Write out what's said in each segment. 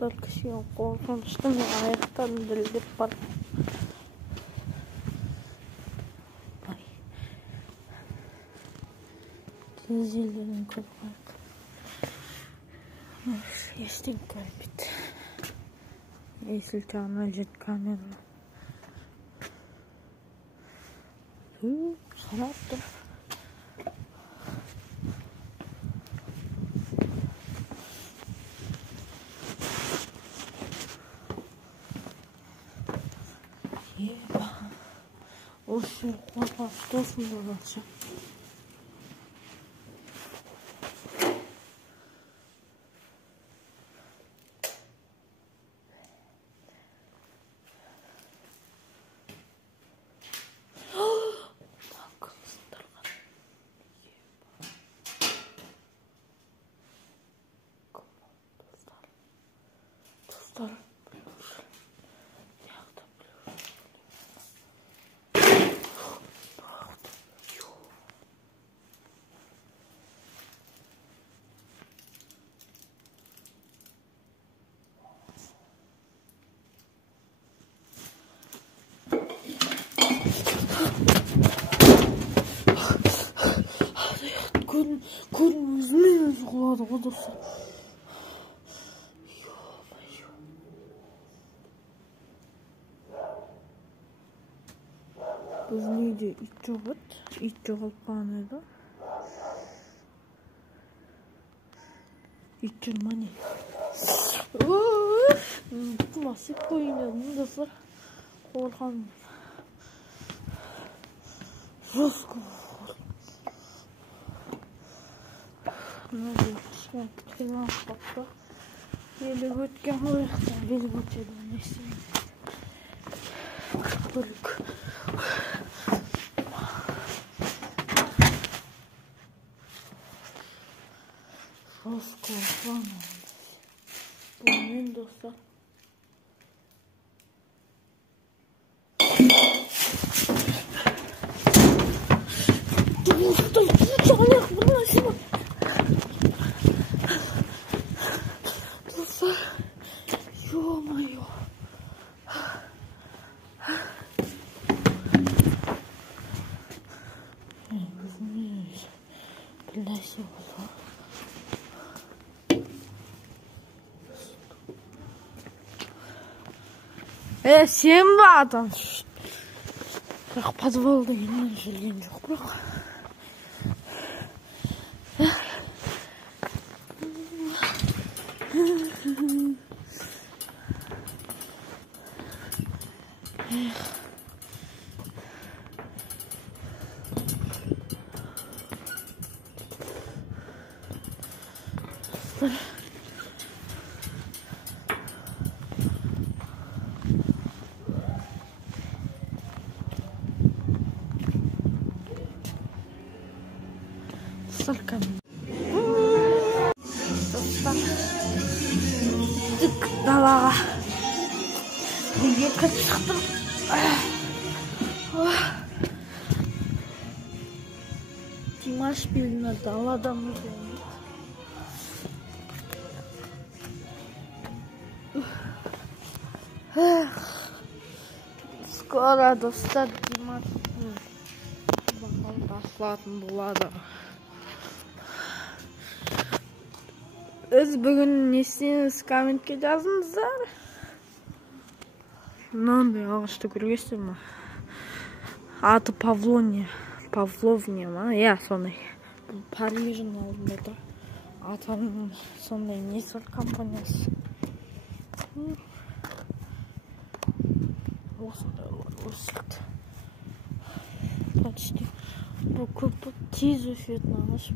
Dostlar kışın korkunçtum ya, ayaktan dirilip var. Ay. Denizcilerin korkmak. Geçtik kalbit. Yeşil çağına jet kamera. Sanattı. O şu korkmasın da olacak. Dostlar. Gün yüzünü kuladı o dostlar. Biz neydi? İç çoğalt edi. İç çırmani. Masif oynadım dostlar. Korkan. Rosko. Ne diyor? Kenan kapta. Yeli götken oyakta. Yeli götken neyse. Kırpırık. Rosko falan. Bu ne dostlar? Sen bu adam. Bak подвалда елмен жүрген жоқ бірақ. Sarkam. Tık dalağa. Yeka çıktım. Dimash birine dalada mı geldi? Skora dostlar Dimash. Bakalım başlatın buladı. Öz bugün nesiniz kommentke yazыңыздар. Мынандай ағашты көргенсіздер ме? Аты Павловния ма? Иә, сондай. Париждің алдында тұр. Атаның сондай несі бар, компаниясы. Осындай өсілді. Почти. Бұл көпі тез өсетін ағаш.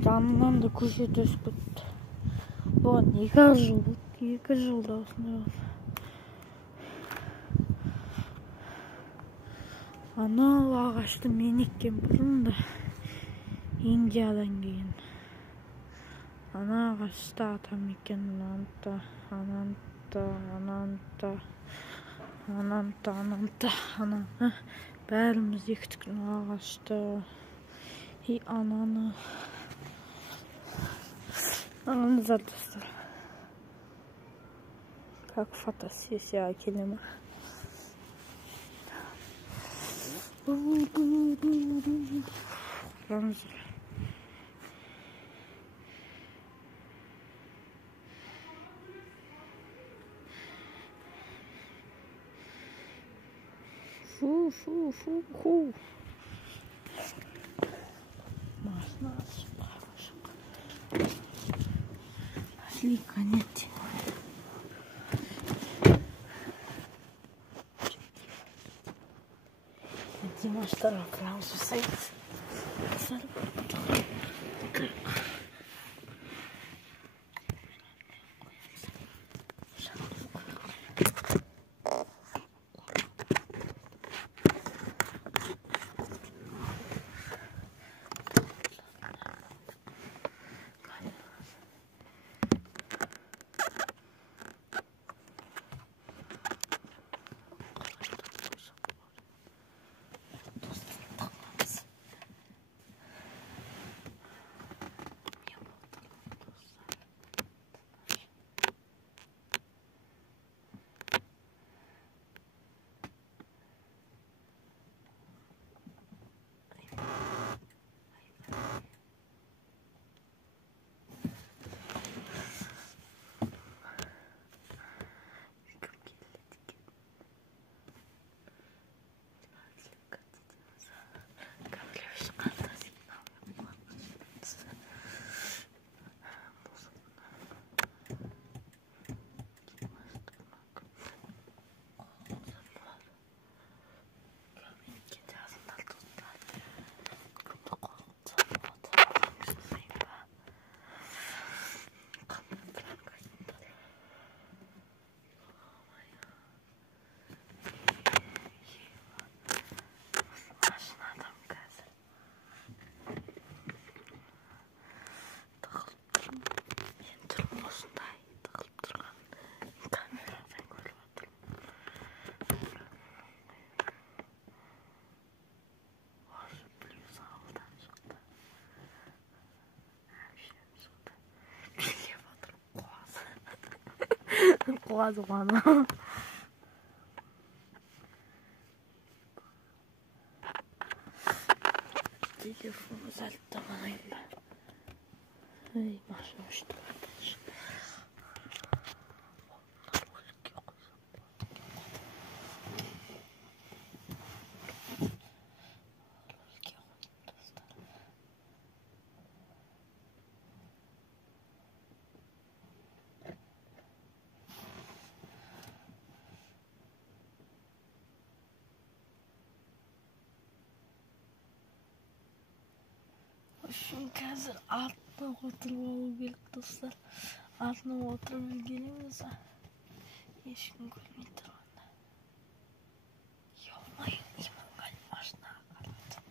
Жанынан да көшет өсіп кетті. Бұған 2 жыл болды. 2 жылда осындай. Анау ағашты мен еккен бұрын да Индиядан кейін. Ана ағашты атам екен, ананта. Бәріміз ектік ағашты. И ананы. Аңыздар достар. как фотосессия келе. Фу. Машина нашли конец. Димаш тарafından susayız. Qoğazı bana. Telefonu zaten bana. Ay maşallah. Şimdi қазір артына отырып алу керек достар. Артына отырып үлгереміз. Ешкім көрмей тұрғанда. Йо-моё, иманғали машинаға қарады.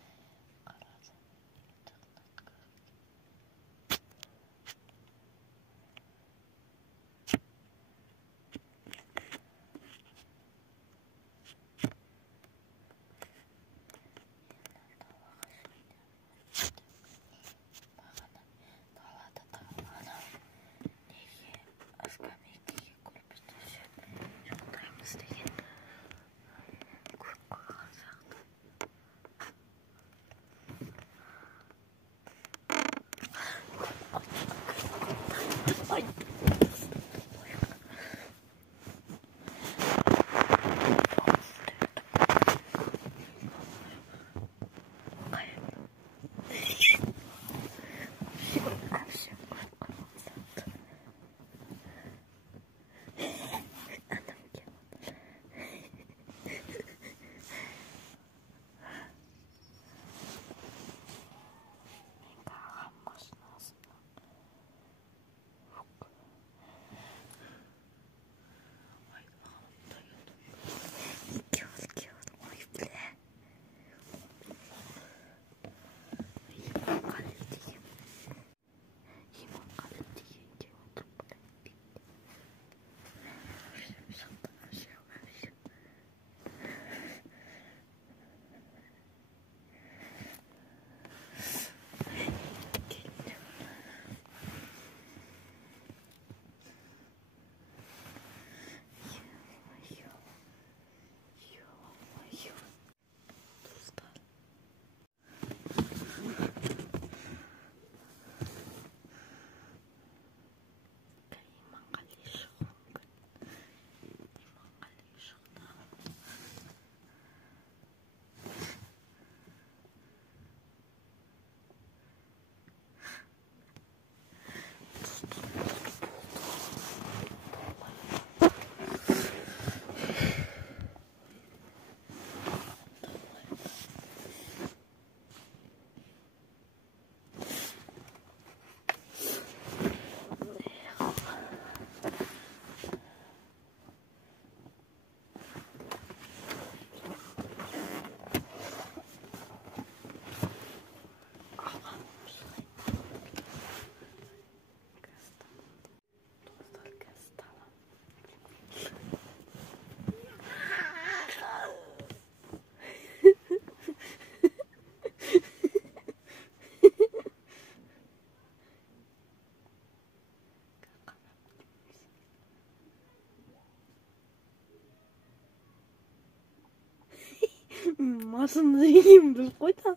Масында екенін біліп қойды.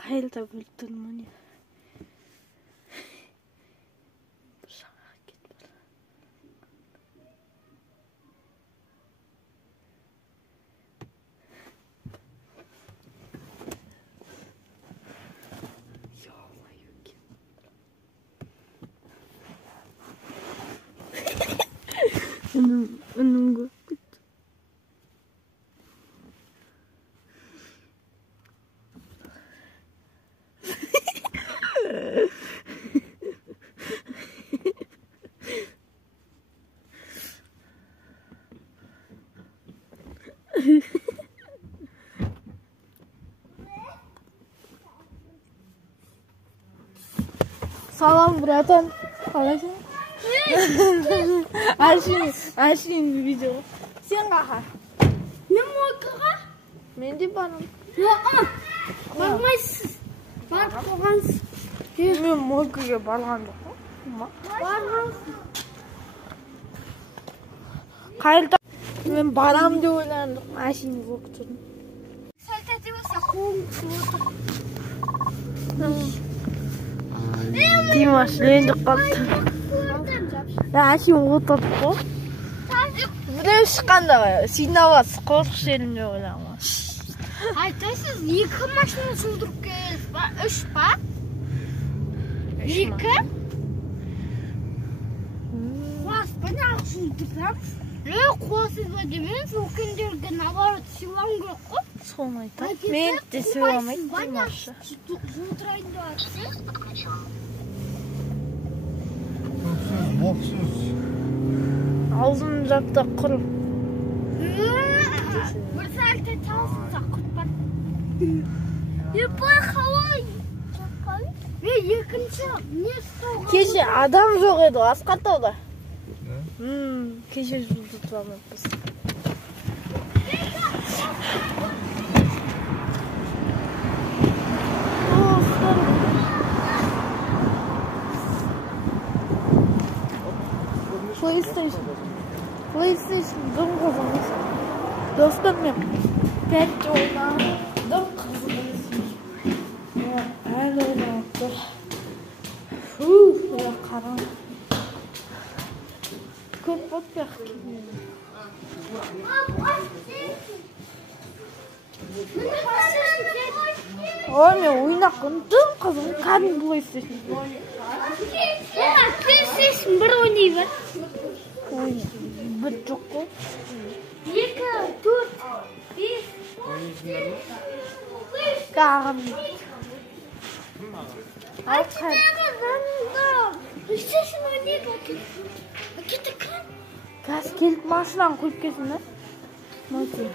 Қайылда бөліп тұрмын міне. Бір жағаға кетіп бара. Үнім көп кетті. Салам, братан. Қалайсың? Әшейін видео. Сен қаға? Мен мойкаға? Мен де барым. Бармайсыз. Барып қоғансыз. Мен мойкаға барған жоқ. Барғансыз. Қайылда мен барам деп ойландым. Әшейін болып тұрдым. Сәлтәте болса қолым түсіп отыр. Димаш ренжіп қалды. Әшейін отырдық қой. Біреу шыққанда сигналасы қорқыш едім деп ойлағым. Айтасыз, 2 машина жудырып келесіз ба? 3 ба? 2? Қуасыз ба не ақ жудырсаңыз? Қуасыз ба демеңіз, өкендерге наоборот сыйлауым керек қой. Соны айтам. Мен де сыйламайды Димашты. Жудырайын деп жатсыз. Боқсыз. Аузын жапта құр. Бір сәлте талсынса құртпан. Епай қалай? Мен екінші не ұстауға? Кеше адам жоқ еді Асқатауда. Кеше жұлдыз алмаппыз. PlayStation дым қызымыз. Достым мен 5 ойнаған дым қызымыз. Әлі ойнап тұр. Қарам. Көп бөтпек келмеді. Ой, мен ойнақын дым қызым. Кәдім PlayStation. PlayStation бір ойнай бар. Bir çok koy. 2, 4, 5. Kağım. PlayStation oynayıp Gittik. Gaz gelip maşından koyup kesin mi? Nasıl?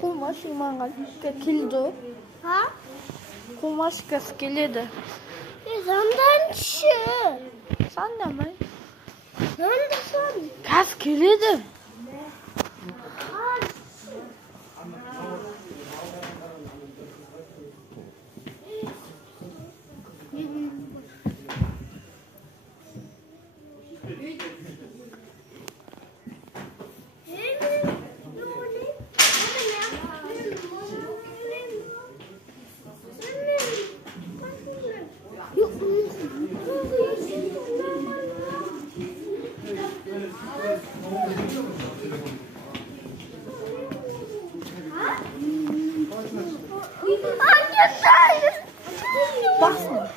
Kumaş imangal keldi. Ha? Kumaş kız keledi. Zandan şu. Sen de mi? Zanda son. Kız keledi. Basma.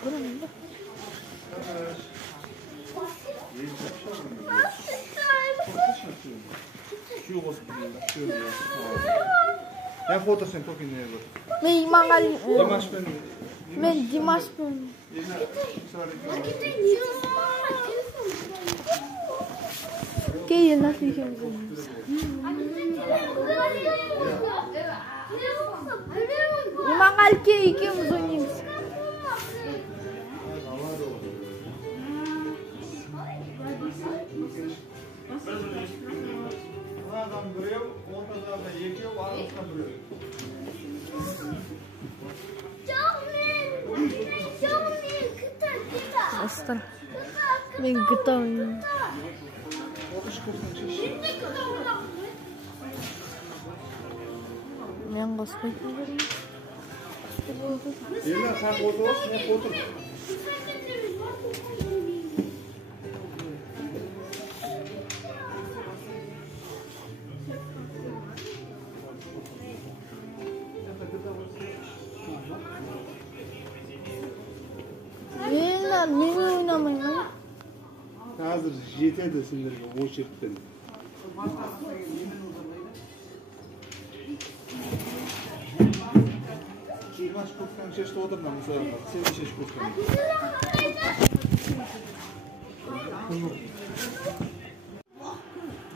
Я фотосын көк ине бар. Мен иманғали. Димашпен. Мен Димашпен. Кейін nasıl екеуміз ойнаймыз. Иманғали екеуміз ойнаймыз. достар. Мен GTA ойнаймын. Мен қоспайтын көрейін. Елена, sen orada olsun, hep otur. Елена, мен ойнамаймын. Hazır жетеді сендерге очередьпен. Жиырма шкурканы шешіп отырмын мысалы. Сен де шешіп отырсың. Bu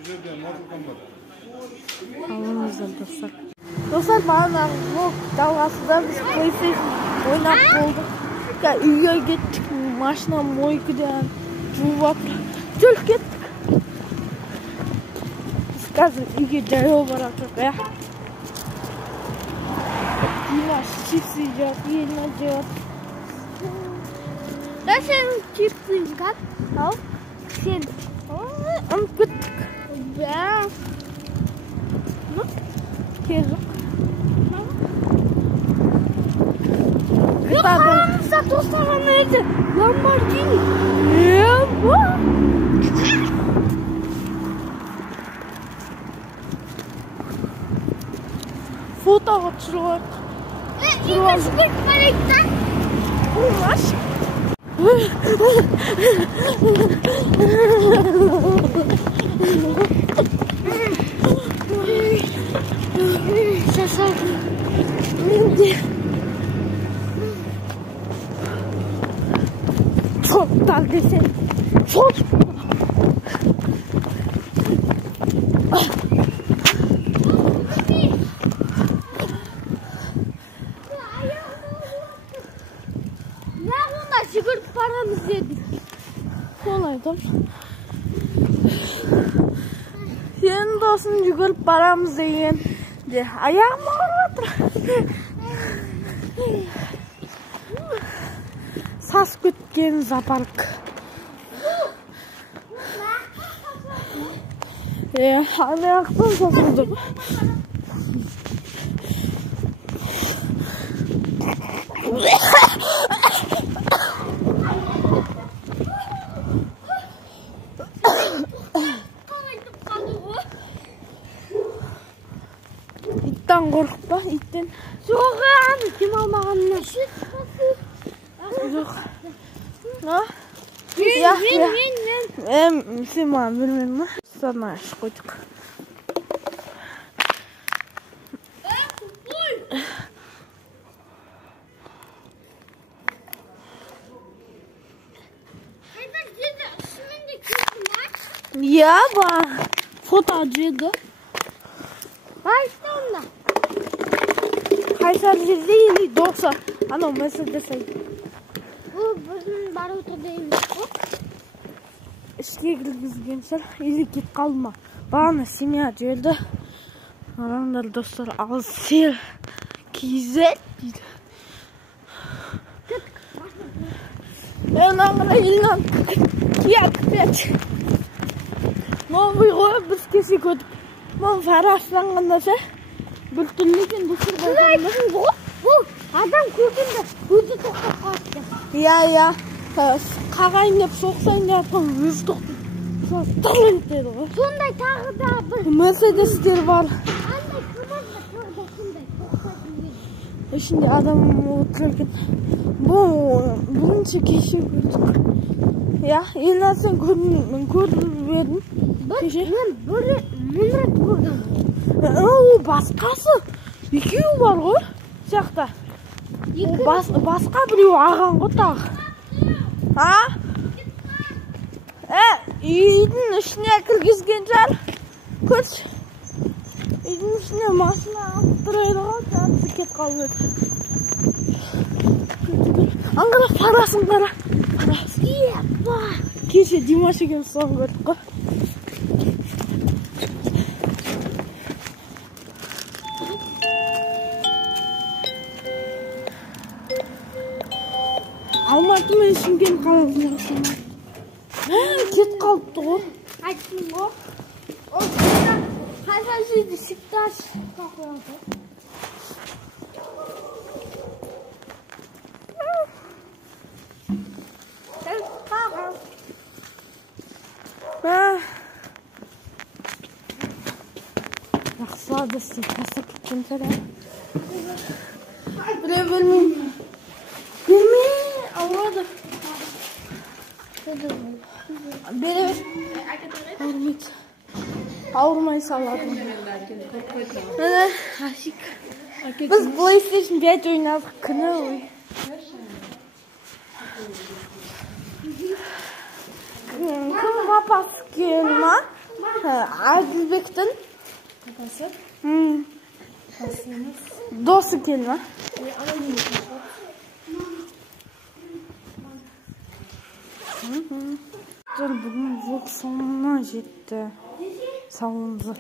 жерде Mortal Kombat. Алыңыздар достар. Достар, бағанағы влог жалғасында біз PlayStation ойнап болдық. Үйге кеттік, машина мойкадан жуып жатыр. Жүріп кеттік. Біз қазір үйге жаяу баратырық, иә. Димаш чипсы жеп, Елена жеп. Да сен чипсы жеп? Ал? Сен. Ұмып кеттік. Да. Ну, кезік. Қараңызда достар, ана еді Lamborghini. Бұл? Фотоға түсіріп Имаш сколько полетта? Олмаш. Менде çoktар десең. Çok. Жүгіріп барамыз дедік. Солай дұрыс. Сен досын жүгіріп барамыз дегенде аяғым ауырып жатыр. Сасып кеткен зоопарк. Аяқтан сасылдым. İtten korkma, itten. Жоған, кем алмағанына. Жоқ. Ha? Мен. Сен маған бермедің ме? Sana ашық қойдық. Ya bak. Foto acıydı. Қайсы онда? Қайсар жерде 50-90. Анау Мерседес. Бұл біздің баруды дейміз ғой. İşte kırgızgen şer. İzi git kalma. Bana семья жіберді. Арандар достар ал сер кизет дейді. Мен аңғыра елінен кият. Новый ғой біз кесе көтіп. Мен фарашланғанда ше. Бір түрлеген дүсір болғанда. Бұл адам көргенде өзі тоқтап қалыпты. Я. Қағайын деп соқсайын деп өзі тоқтап. Тұрлын деді ғой. Сондай тағы да бір. Мерседестер бар. Андай қымызды көрді сондай тоқтайтын еді. Ішінде адам отырған. Бұл бірінші кеше көрдік. Я, Елена сен көрдім бердім. Кеше? Мен бір рет көрдім. Басқасы. Екеуі бар ғой. Сияқты. Басқа біреу аған ғой тағы. Үйдің ішіне кіргізген жар. Көрші. Үйдің ішіне машина алып тұрайды ғой. Тәбісі кет қалып еді. Аңғыра парасын қара. Кеше Димаш екен соң көрдік қой. Алматы мен Шымкент қаласында жасамайды. Кет қалыпты ғой. Айттым ғой. Ол қанша жерде шықташ қояды. Жақсылады істеп тастап кеткен сәлем. Біреу бөлмеймін. Берме, ауырады. Бере бер. Ауырмайды. Ауырмай салады. Міне, ашик. Біз PlayStation 5 ойнадық күні ой. Кім папасы келді ма? Әділбектің. Папасы? Досы келді ма? Бүгін влог соңына жетті. Сауыңызды.